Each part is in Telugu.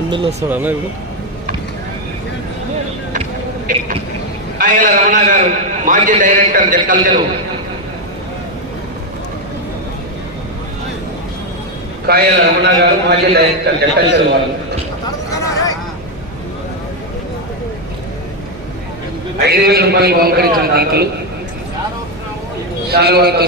ఎమ్మెల్యే వస్తాడా అన్న ఇప్పుడు ఆయల రమణ గారు మాజీ డైరెక్టర్ జక్కల్చెరు కాయల రమణ గారు మాజీ డైరెక్టర్ జక్కల్చెరు వారు ఐదు వేల రూపాయలు బహుకరించిన దాతలు శాలువాతో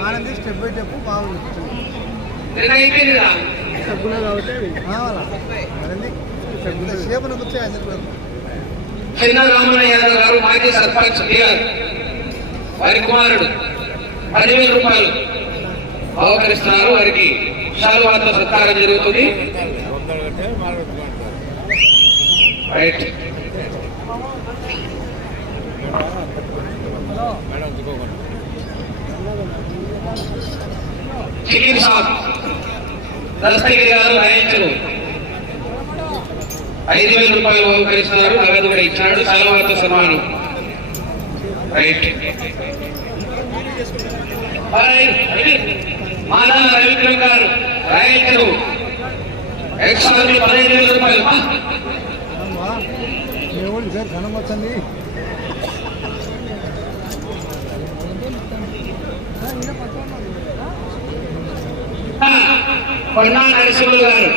మానంది స్టెప్ బై స్టెప్ బాగుంది. సబ్బులో కాబట్టి కావాలా మానంది సేపున కూర్చో చిన్న రామయ్య యాదవ్ గారు మాజీ సర్పంచ్ బీఆర్. వారి కుమారుడు పదివేల రూపాయలు బహుకరిస్తున్నారు. వారికి శాలువాతో సత్కారం జరుగుతుంది. రైట్. చికెన్ షాప్ దస్తగిరి గారు రాయించరు ఐదు వేల రూపాయలు బహుకరిస్తున్నారు నగదు కూడా ఇచ్చినాడు శాలువాతో సన్మానం రైట్. మాదా రవిక్రమ్ గారు రాయించరు ఎక్స్ పదిహేను వేల రూపాయలు. కనబడుతుంది సార్ ధనం వచ్చింది కొండా నరసింహులు గారు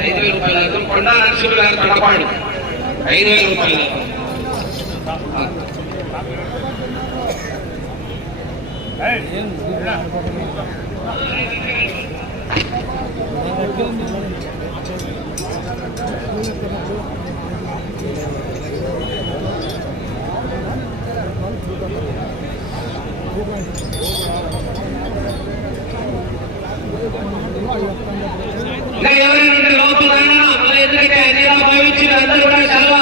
ఐదు వేల రూపాయల దాకా కొండా నరసింహులు గారు తడపాడు ఐదు వేల రూపాయల దాకా ఇంకా ఎవరైనా ఉంటే లోపల రానా మళ్ళీ ఎందుకంటే అన్నిలా భావించి అందరూ కూడా సెలవు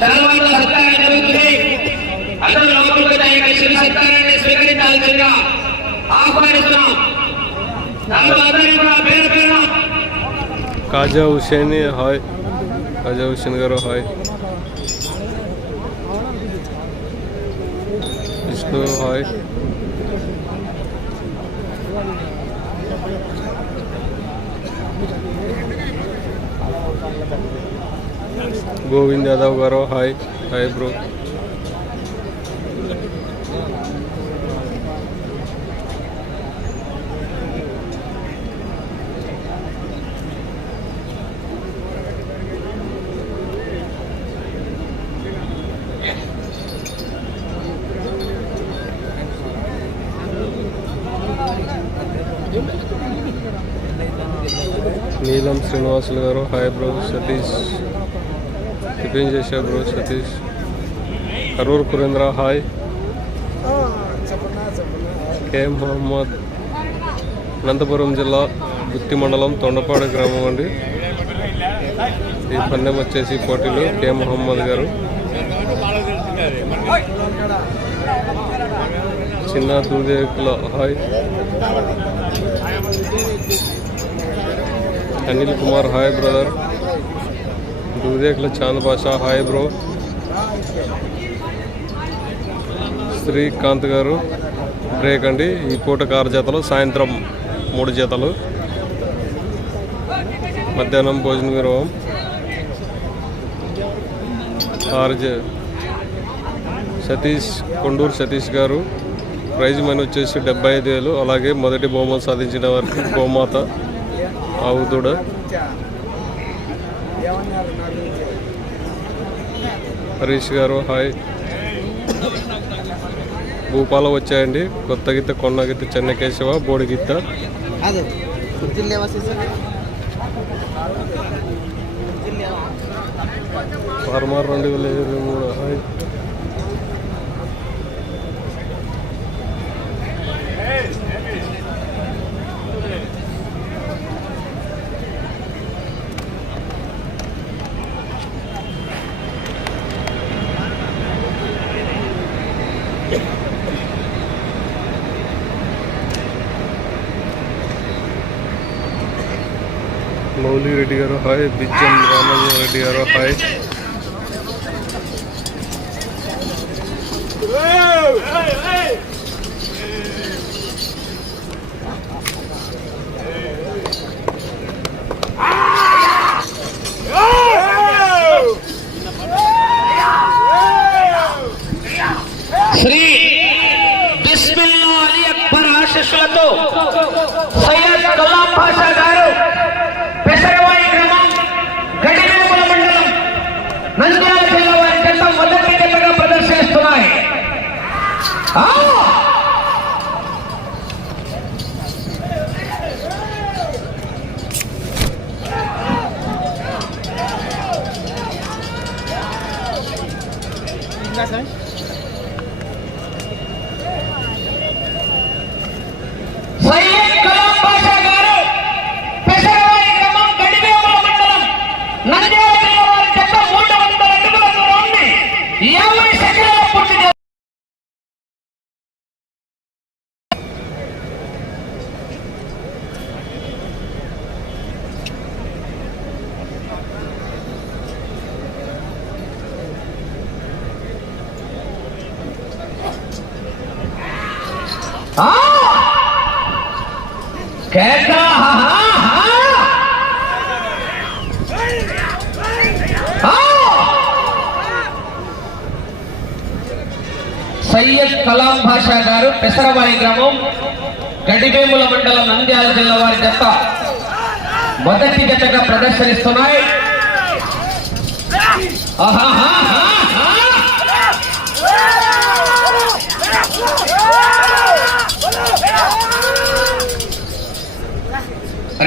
సెలవుతో సత్కారం జరుగుతుంది అందరూ లోపలికి వచ్చి ఆ యొక్క శివ సత్కారాన్ని స్వీకరించాల్సిందిగా काजा हुसैन है काजा हुसैन गारो है इसको है गोविंद यादव गारो है है bro. Srinivasulu garu hi bro Satish. Tiffin చేశా bro Satish. Karur Kurendra hi. KM Mahammad. K Anantapuram జిల్లా గుత్తి మండలం తొండపాడు గ్రామం అండి. ఈ పందెం వచ్చేసి పోటీలు కే. మహమ్మద్ గారు. చిన్న Dudekula hi. Anil Kumar hi brother Dudekula Chand Basha hi bro Srikanth garu break అండి ఈ పూట కారు జతలు సాయంత్రం మూడు జతలు. మధ్యాహ్నం భోజన విరవం ఆరు సతీష్ కొండూరు సతీష్ గారు. ప్రైజ్ మనీ వచ్చేసి డెబ్బై ఐదు వేలు. అలాగే మొదటి బహుమతి సాధించిన వారికి గోమాత. ఆవు దూడ. హరీష్ గారు హాయ్. భూపాల వచ్చాయండి. కొత్త గీత కొండ గీత చెన్నకేశవ బోడి గీత ఫార్మర్ రెండు వేల ఇరవై మూడు hi. Mouli Reddy garu hi Bijjam Ramaiah Reddy garu hi Hey! Hey! Hey బిస్మిల్లా అలీ అక్బర్ ఆశీస్సులతో సయ్యద్ కలాం పాషా గారు పెసరవాయి గ్రామం గడివేముల మండలం నంద్యాల జిల్లా వారి జంట మొదటి జతగా ప్రదర్శిస్తున్నాయి ఆ! సయ్యద్ కలాం పాషా గారు పెసరవాయి గ్రామం గడివేముల మండలం నంద్యాల జిల్లా వారి జంట మూడు వందల అడుగుల దూరాన్ని యాభై సెకండ్ల పూర్తి కలాం భాషా గారు పెసరవాయి గ్రామం గడివేముల మండలం నంద్యాల జిల్లా వారి జత మొదటి జతగా ప్రదర్శనిస్తున్నాయి.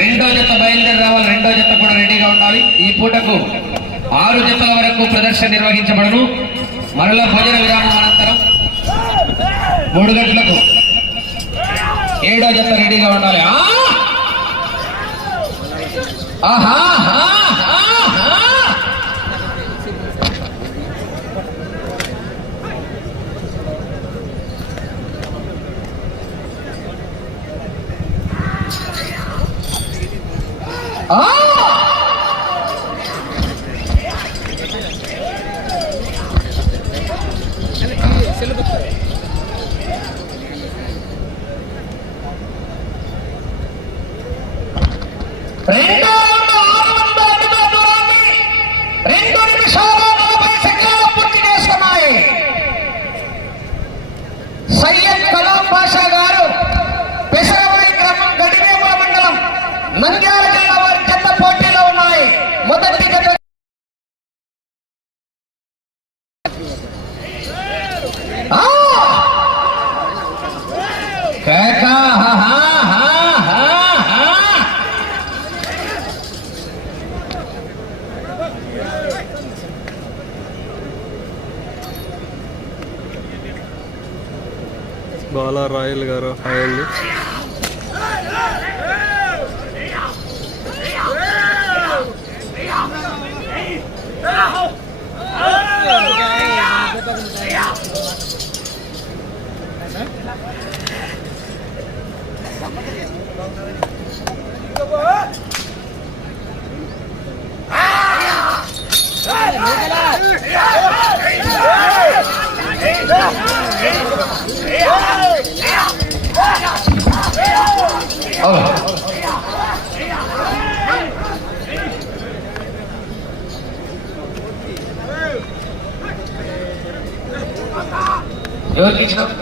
రెండో జత బయలుదేరి రావాలి రెండో జత కూడా రెడీగా ఉండాలి. ఈ పూటకు ఆరు జతల వరకు ప్రదర్శన నిర్వహించబడను. మరలా భోజన విరామం మూడు గంటలకు ఏడో జత రెడీగా ఉండాలి. ఆహా! Ah! 여기 참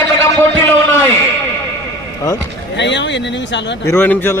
జతగా పోటీలో ఉన్నాయి అయ్యాము ఎన్ని నిమిషాలు అంటే ఇరవై నిమిషాలు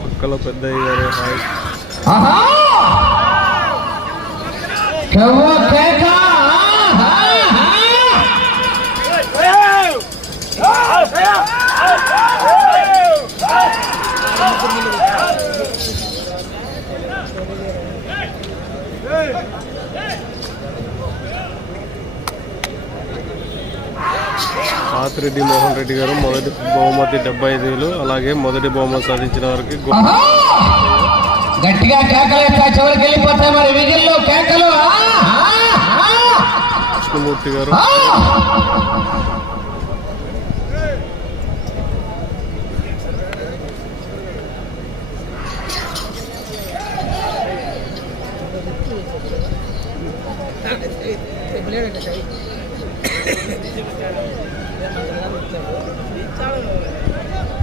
పక్కల పెద్దయ్య గారు హాయ్ ఆహా! కేవ్వ కేక ఆహా! పాతిరెడ్డి మోహన్ రెడ్డి గారు మొదటి బహుమతి డెబ్బై ఐదు వేలు అలాగే మొదటి బహుమతి సాధించిన వారికి! గట్టిగా కేకలేస్తా చివరికి వెళ్ళిపోతాయి మరి విజిల్లో కేకలు! కృష్ణమూర్తి గారు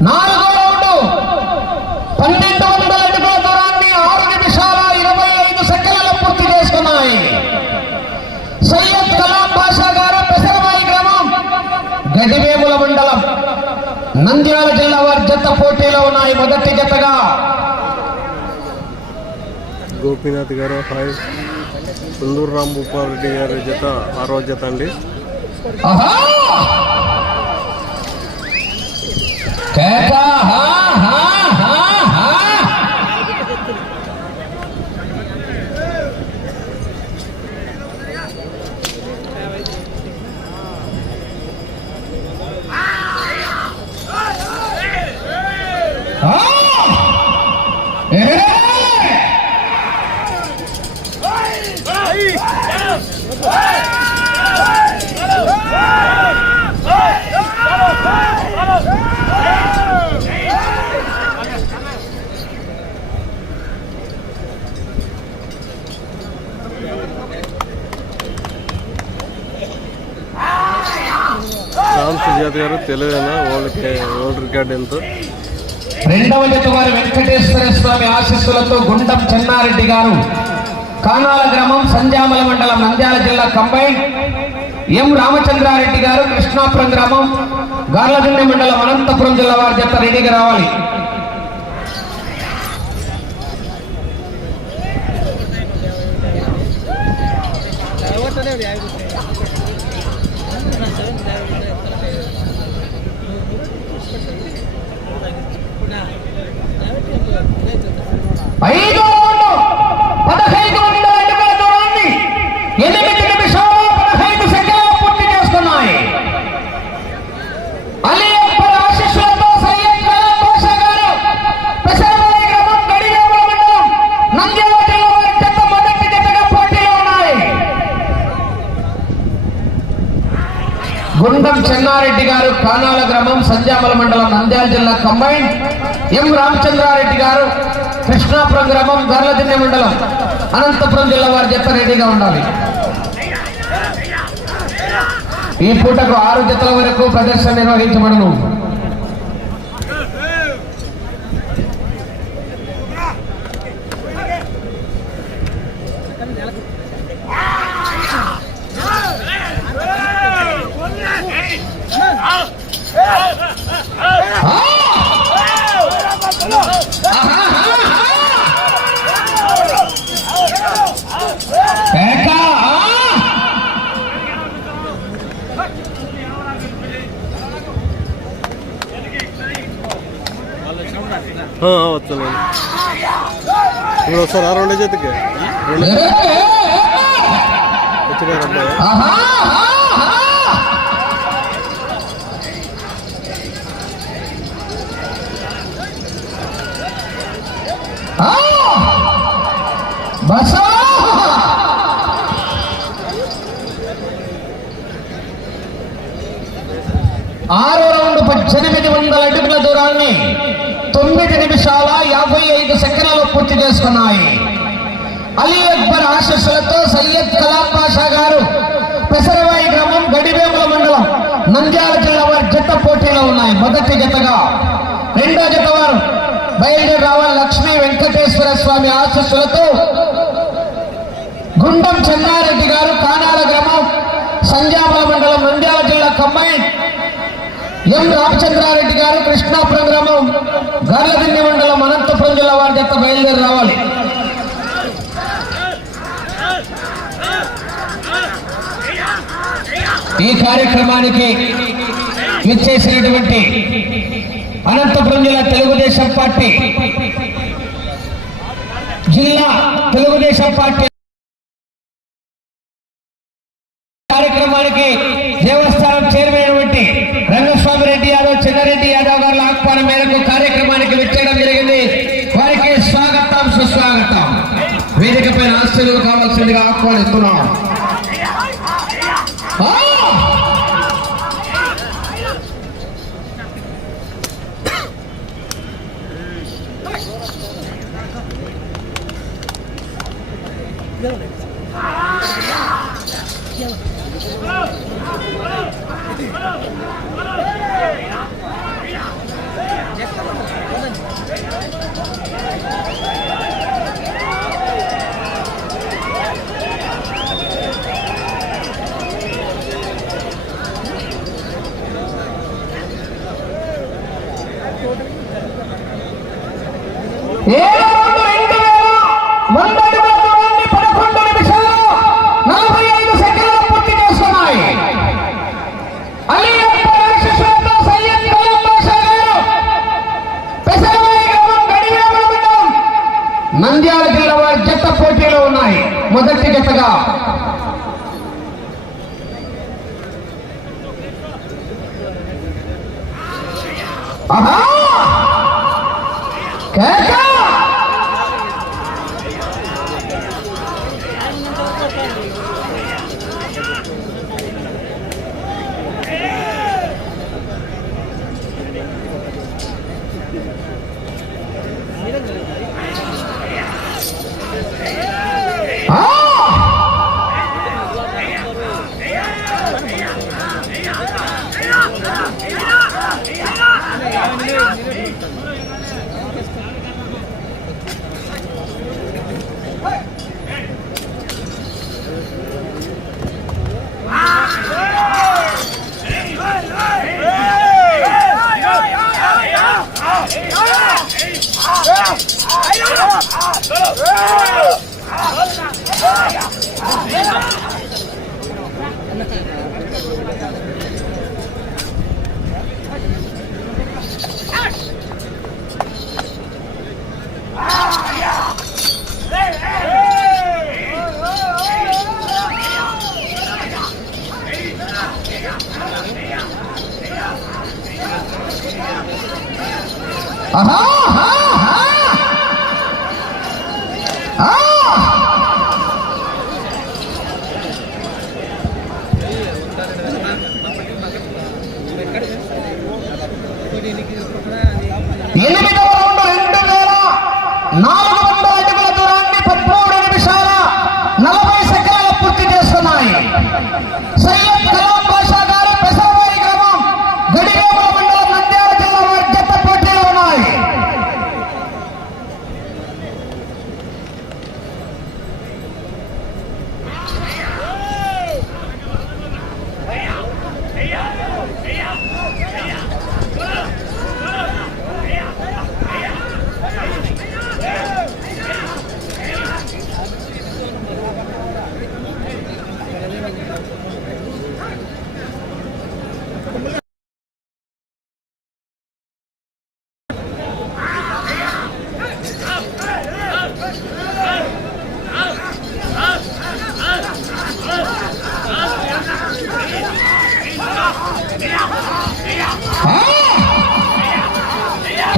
నాలుగో రౌండ్. పన్నెండు వందల అడుగుల దూరాన్ని ఆరు నిమిషాల ఇరవై ఐదు పూర్తి చేసుకున్నాయి. సయ్యద్ కలాం బాషా గారు పెసరవాయి గ్రామం గడివేముల మండలం నంద్యాల జిల్లా వారి జత పోటీలో ఉన్నాయి. మొదటి జతగా గోపీనాథ్ గారు హాయ్. సుందూరు రామ్ భూపారెడ్డి గారి జత ఆరో జత అండి. 开花哈。నంద్యాల జిల్లా కంబైన్ ఎం రామచంద్రారెడ్డి గారు కృష్ణాపురం గ్రామం గార్లదిన్నె మండలం అనంతపురం జిల్లా వారి జత రెడీగా రావాలి. ఐదు పదహైదు గుండం చెన్నారెడ్డి గారు కానాల గ్రామం సంజామల మండలం నంద్యాల జిల్లా కంబైన్. ఎం. రామచంద్రారెడ్డి గారు కృష్ణాపురం గ్రామం గర్లదిన్నె మండలం అనంతపురం జిల్లా వారి జత రెడీగా ఉండాలి. ఈ పూటకు ఆరు జతల వరకు ప్రదర్శన నిర్వహించబడను. కేక! వచ్చాను ఇప్పుడు వస్తారా రెండో జతకి రెండు బసా! ఆరో రౌండ్ పద్దెనిమిది వందల అడుగుల దూరాన్ని తొమ్మిది నిమిషాల యాభై ఐదు సెకండ్లలో పూర్తి చేసుకున్నాయి అలీ అక్బర్ ఆశస్సులతో సయ్యద్ కలాం పాషా గారు పెసరవాయి గ్రామం గడివేముల మండలం నంద్యాల జిల్లా వారి జత పోటీలో ఉన్నాయి మొదటి జతగా రెండో జత వారు బయలుదేరి రావాలి లక్ష్మీ వెంకటేశ్వర స్వామి ఆశస్సులతో గుండం చెన్నారెడ్డి గారు కానాల గ్రామం సంజామల మండలం నంద్యాల జిల్లా కంబైన్. ఎం రామచంద్రారెడ్డి గారు కృష్ణాపురం గ్రామం గర్లదిండి మండలం అనంతపురం జిల్లా వారి యొక్క బయలుదేరి రావాలి. ఈ కార్యక్రమానికి విచ్చేసినటువంటి అనంతపురం జిల్లా తెలుగుదేశం పార్టీ జిల్లా తెలుగుదేశం పార్టీ ఆహ్వానిస్తున్నాం ఆ! మొదటి గతగా. ఆహా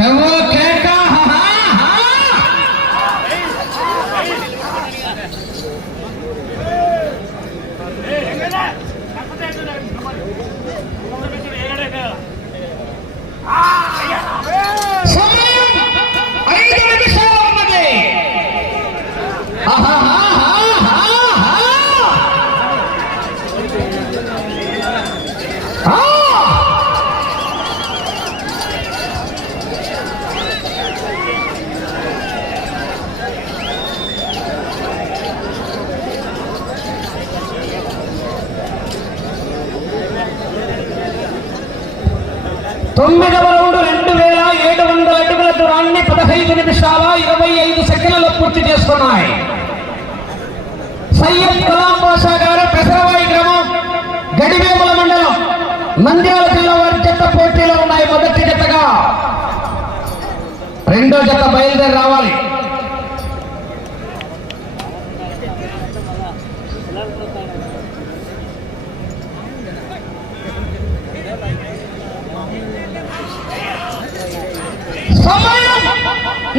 ఎవరో? తొమ్మిదవ రౌండ్ రెండు వేల ఏడు వందల అడుగుల దూరాన్ని పదహైదు నిమిషాల ఇరవై ఐదు సెకండ్లలో పూర్తి చేసుకున్నాయి. సయ్యద్ కలాం పాషా గారు పెసరవాయి గ్రామం గడివేముల మండలం నంద్యాల జిల్లా వారి చెత్త పోటీలో ఉన్నాయి. మొదటి జతగా రెండో జత బయలుదేరి రావాలి.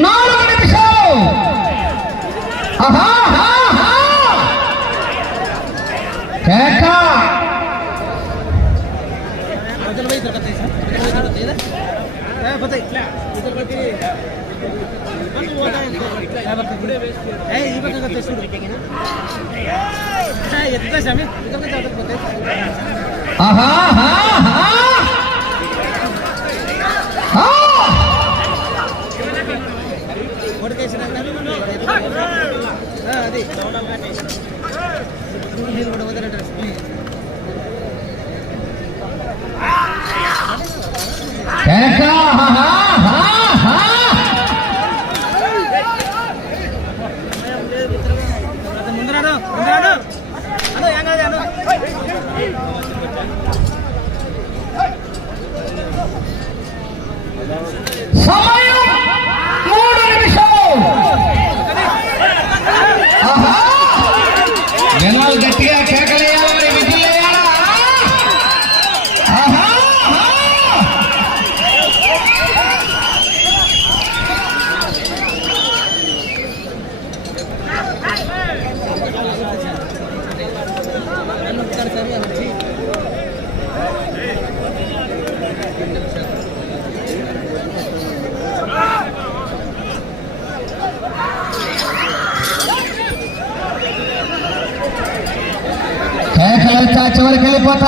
నాలుగు నిమిషాలు కేక ఆహా Back off!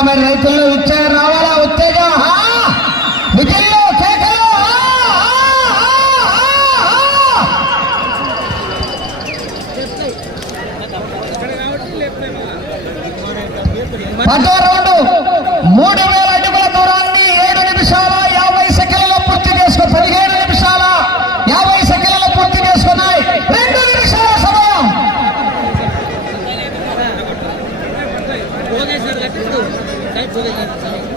Déjame ットで行ったり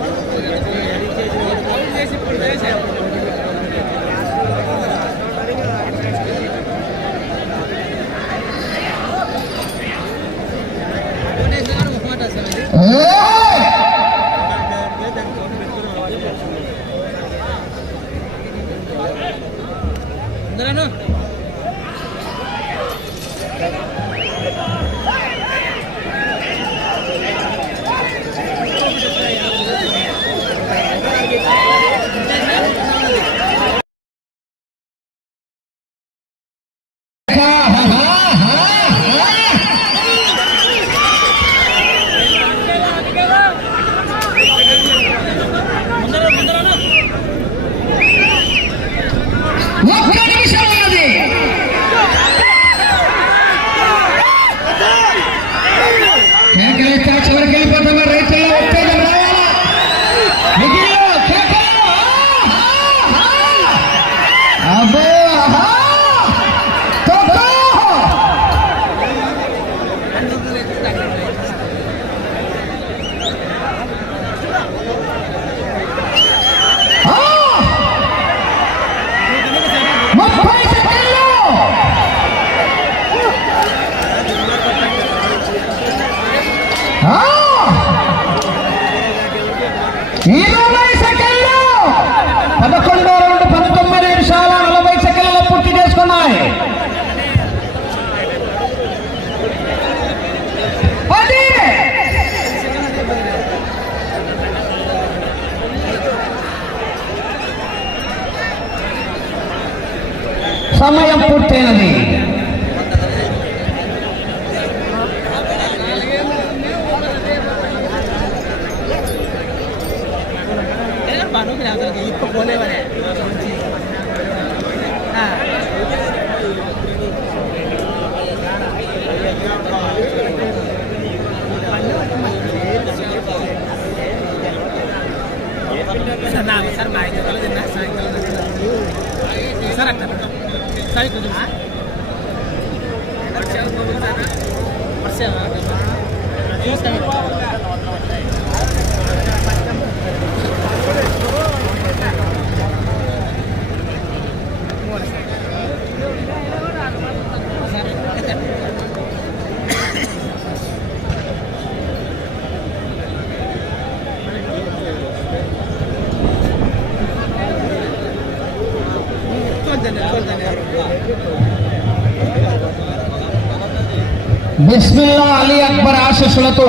బిస్మిల్లా అలీ అక్బర్ ఆశీస్సులతో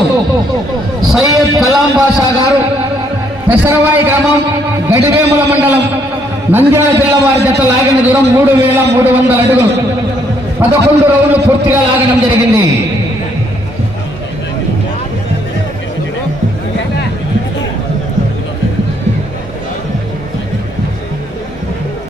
సయ్యద్ కలాం బాషా గారు పెసరవాయి గ్రామం గడివేముల మండలం నంద్యాల జిల్లా వారి జత లాగిన దూరం మూడు వేల మూడు వందల అడుగులు. పదకొండు రోజులు పూర్తిగా లాగడం జరిగింది.